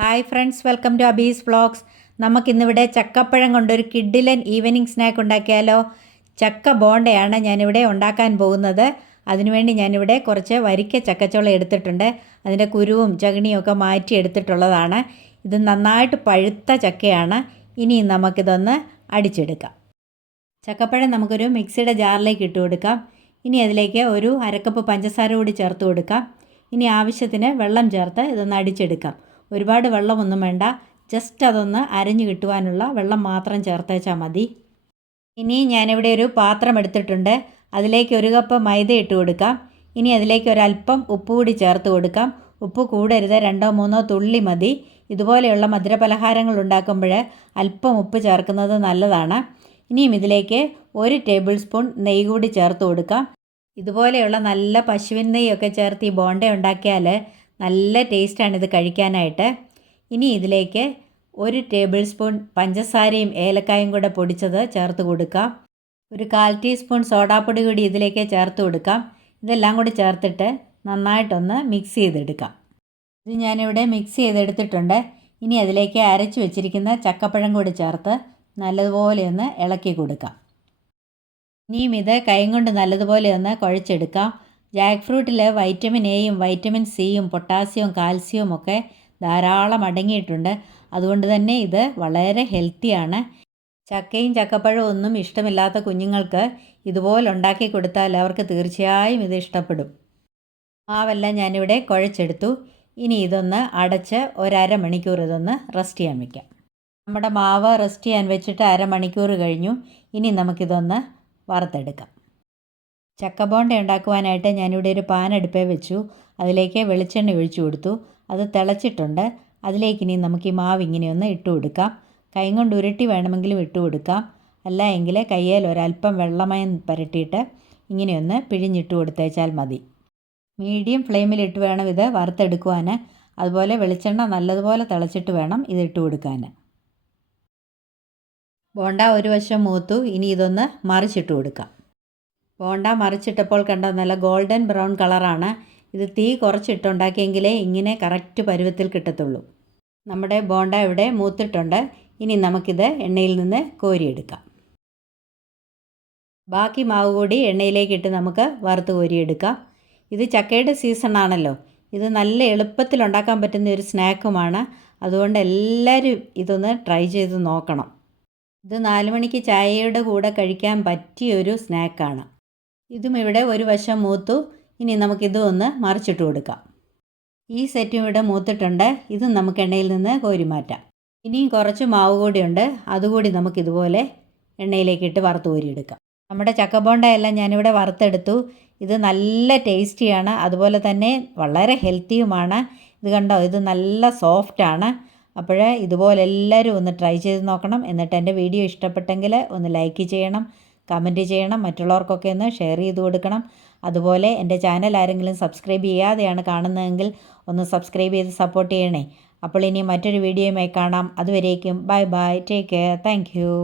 Hi friends, welcome to Abi's vlogs. നമുക്കിന്നിവിടെ ചക്കപ്പഴം കൊണ്ടൊരു കിഡിലൻ ഈവനിങ് സ്നാക്ക് ഉണ്ടാക്കിയാലോ. ചക്ക ബോണ്ടയാണ് ഞാനിവിടെ ഉണ്ടാക്കാൻ പോകുന്നത്. അതിനുവേണ്ടി ഞാനിവിടെ കുറച്ച് വരിക്ക ചക്കച്ചോള എടുത്തിട്ടുണ്ട്. അതിൻ്റെ കുരുവും ചകിണിയും ഒക്കെ മാറ്റി എടുത്തിട്ടുള്ളതാണ്. ഇത് നന്നായിട്ട് പഴുത്ത ചക്കയാണ്. ഇനി നമുക്കിതൊന്ന് അടിച്ചെടുക്കാം. ചക്കപ്പഴം നമുക്കൊരു മിക്സിയുടെ ജാറിലേക്ക് ഇട്ട് കൊടുക്കാം. ഇനി അതിലേക്ക് ഒരു അരക്കപ്പ് പഞ്ചസാര കൂടി ചേർത്ത് കൊടുക്കാം. ഇനി ആവശ്യത്തിന് വെള്ളം ചേർത്ത് ഇതൊന്ന് അടിച്ചെടുക്കാം. ഒരുപാട് വെള്ളമൊന്നും വേണ്ട, ജസ്റ്റ് അതൊന്ന് അരഞ്ഞു കിട്ടുവാനുള്ള വെള്ളം മാത്രം ചേർത്തേച്ചാൽ മതി. ഇനി ഞാനിവിടെ ഒരു പാത്രം എടുത്തിട്ടുണ്ട്. അതിലേക്ക് ഒരു കപ്പ് മൈദ ഇട്ട് കൊടുക്കാം. ഇനി അതിലേക്ക് ഒരല്പം ഉപ്പ് കൂടി ചേർത്ത് കൊടുക്കാം. ഉപ്പ് കൂടരുത്, 2-3 തുള്ളി മതി. ഇതുപോലെയുള്ള മധുരപലഹാരങ്ങൾ ഉണ്ടാക്കുമ്പോൾ അല്പം ഉപ്പ് ചേർക്കുന്നത് നല്ലതാണ്. ഇനിയും ഇതിലേക്ക് 1 ടേബിൾ സ്പൂൺ നെയ്യ് കൂടി ചേർത്ത് കൊടുക്കാം. ഇതുപോലെയുള്ള നല്ല പശുവിൻ നെയ്യൊക്കെ ചേർത്ത് ഈ ബോണ്ട ഉണ്ടാക്കിയാൽ നല്ല ടേസ്റ്റാണ് ഇത് കഴിക്കാനായിട്ട്. ഇനി ഇതിലേക്ക് 1 ടേബിൾ സ്പൂൺ പഞ്ചസാരയും ഏലക്കായും കൂടെ പൊടിച്ചത് ചേർത്ത് കൊടുക്കാം. ഒരു 1/4 ടീസ്പൂൺ സോഡാപ്പൊടി കൂടി ഇതിലേക്ക് ചേർത്ത് കൊടുക്കാം. ഇതെല്ലാം കൂടി ചേർത്തിട്ട് നന്നായിട്ടൊന്ന് മിക്സ് ചെയ്തെടുക്കാം. ഇത് ഞാനിവിടെ മിക്സ് ചെയ്തെടുത്തിട്ടുണ്ട്. ഇനി അതിലേക്ക് അരച്ച് വെച്ചിരിക്കുന്ന ചക്കപ്പഴം കൂടി ചേർത്ത് നല്ലതുപോലെ ഒന്ന് ഇളക്കി കൊടുക്കാം. ഇനിയും ഇത് കൈ കൊണ്ട് നല്ലതുപോലെ ഒന്ന് കുഴച്ചെടുക്കാം. ജാക്ക് ഫ്രൂട്ടിൽ വൈറ്റമിൻ എയും വൈറ്റമിൻ സിയും പൊട്ടാസ്യവും കാൽസ്യവും ഒക്കെ ധാരാളം അടങ്ങിയിട്ടുണ്ട്. അതുകൊണ്ട് തന്നെ ഇത് വളരെ ഹെൽത്തിയാണ്. ചക്കയും ചക്കപ്പഴവും ഒന്നും ഇഷ്ടമില്ലാത്ത കുഞ്ഞുങ്ങൾക്ക് ഇതുപോലെ ഉണ്ടാക്കി കൊടുത്താൽ അവർക്ക് തീർച്ചയായും ഇത് ഇഷ്ടപ്പെടും. മാവെല്ലാം ഞാനിവിടെ കുഴച്ചെടുത്തു. ഇനി ഇതൊന്ന് അടച്ച് 1/2 മണിക്കൂർ ഇതൊന്ന് റെസ്റ്റ് ചെയ്യാൻ വയ്ക്കാം. നമ്മുടെ മാവ് റെസ്റ്റ് ചെയ്യാൻ വെച്ചിട്ട് 1/2 മണിക്കൂർ കഴിഞ്ഞു. ഇനി നമുക്കിതൊന്ന് വറുത്തെടുക്കാം. ചക്ക ബോണ്ട ഉണ്ടാക്കുവാനായിട്ട് ഞാനിവിടെ ഒരു പാൻ അടുപ്പേ വെച്ചു. അതിലേക്ക് വെളിച്ചെണ്ണ ഒഴിച്ചു കൊടുത്തു. അത് തിളച്ചിട്ടുണ്ട്. അതിലേക്ക് ഇനി നമുക്ക് ഈ മാവ് ഇങ്ങനെയൊന്ന് ഇട്ട് കൊടുക്കാം. കൈ കൊണ്ട് ഉരുട്ടി വേണമെങ്കിലും ഇട്ട് കൊടുക്കാം. അല്ല എങ്കിൽ കയ്യിൽ ഒരല്പം വെള്ളമയം പുരട്ടിയിട്ട് ഇങ്ങനെയൊന്ന് പിഴിഞ്ഞിട്ട് കൊടുത്തേച്ചാൽ മതി. മീഡിയം ഫ്ലെയിമിലിട്ട് വേണം ഇത് വറുത്തെടുക്കുവാൻ. അതുപോലെ വെളിച്ചെണ്ണ നല്ലതുപോലെ തിളച്ചിട്ട് വേണം ഇതിട്ട് കൊടുക്കാൻ. ബോണ്ട ഒരു വശം മൂത്തു. ഇനി ഇതൊന്ന് മറിച്ചിട്ട് കൊടുക്കാം. ബോണ്ട മറിച്ചിട്ടപ്പോൾ കണ്ട നല്ല ഗോൾഡൻ ബ്രൗൺ കളറാണ്. ഇത് തീ കുറച്ചിട്ടുണ്ടാക്കിയെങ്കിലേ ഇങ്ങനെ കറക്റ്റ് പരുവത്തിൽ കിട്ടത്തുള്ളൂ. നമ്മുടെ ബോണ്ട ഇവിടെ മൂത്തിട്ടുണ്ട്. ഇനി നമുക്കിത് എണ്ണയിൽ നിന്ന് കോരിയെടുക്കാം. ബാക്കി മാവ് കൂടി എണ്ണയിലേക്കിട്ട് നമുക്ക് വറുത്ത് കോരിയെടുക്കാം. ഇത് ചക്കയുടെ സീസണാണല്ലോ. ഇത് നല്ല എളുപ്പത്തിൽ ഉണ്ടാക്കാൻ പറ്റുന്ന ഒരു സ്നാക്കുമാണ്. അതുകൊണ്ട് എല്ലാവരും ഇതൊന്ന് ട്രൈ ചെയ്ത് നോക്കണം. ഇത് 4 മണിക്ക് ചായയുടെ കൂടെ കഴിക്കാൻ പറ്റിയൊരു സ്നാക്കാണ്. ഇതും ഇവിടെ ഒരു വശം മൂത്തു. ഇനി നമുക്കിതും ഒന്ന് മറിച്ചിട്ട് കൊടുക്കാം. ഈ സെറ്റും ഇവിടെ മൂത്തിട്ടുണ്ട്. ഇതും നമുക്ക് എണ്ണയിൽ നിന്ന് കോരി മാറ്റാം. ഇനിയും കുറച്ച് മാവ് കൂടിയുണ്ട്. അതുകൂടി നമുക്കിതുപോലെ എണ്ണയിലേക്കിട്ട് വറുത്ത് കോരിയെടുക്കാം. നമ്മുടെ ചക്കബോണ്ടയെല്ലാം ഞാനിവിടെ വറുത്തെടുത്തു. ഇത് നല്ല ടേസ്റ്റിയാണ്. അതുപോലെ തന്നെ വളരെ ഹെൽത്തിയുമാണ്. ഇത് കണ്ടോ, ഇത് നല്ല സോഫ്റ്റാണ്. അപ്പോൾ ഇതുപോലെ എല്ലാവരും ഒന്ന് ട്രൈ ചെയ്ത് നോക്കണം. എന്നിട്ട് എൻ്റെ വീഡിയോ ഇഷ്ടപ്പെട്ടെങ്കിൽ ഒന്ന് ലൈക്ക് ചെയ്യണം, കമൻറ്റ് ചെയ്യണം, മറ്റുള്ളവർക്കൊക്കെ ഒന്ന് ഷെയർ ചെയ്ത് കൊടുക്കണം. അതുപോലെ എൻ്റെ ചാനൽ ആരെങ്കിലും സബ്സ്ക്രൈബ് ചെയ്യാതെയാണ് കാണുന്നതെങ്കിൽ ഒന്ന് സബ്സ്ക്രൈബ് ചെയ്ത് സപ്പോർട്ട് ചെയ്യണേ. അപ്പോൾ ഇനി മറ്റൊരു വീഡിയോയുമായി കാണാം. അതുവരേക്കും bye bye, take care, thank you.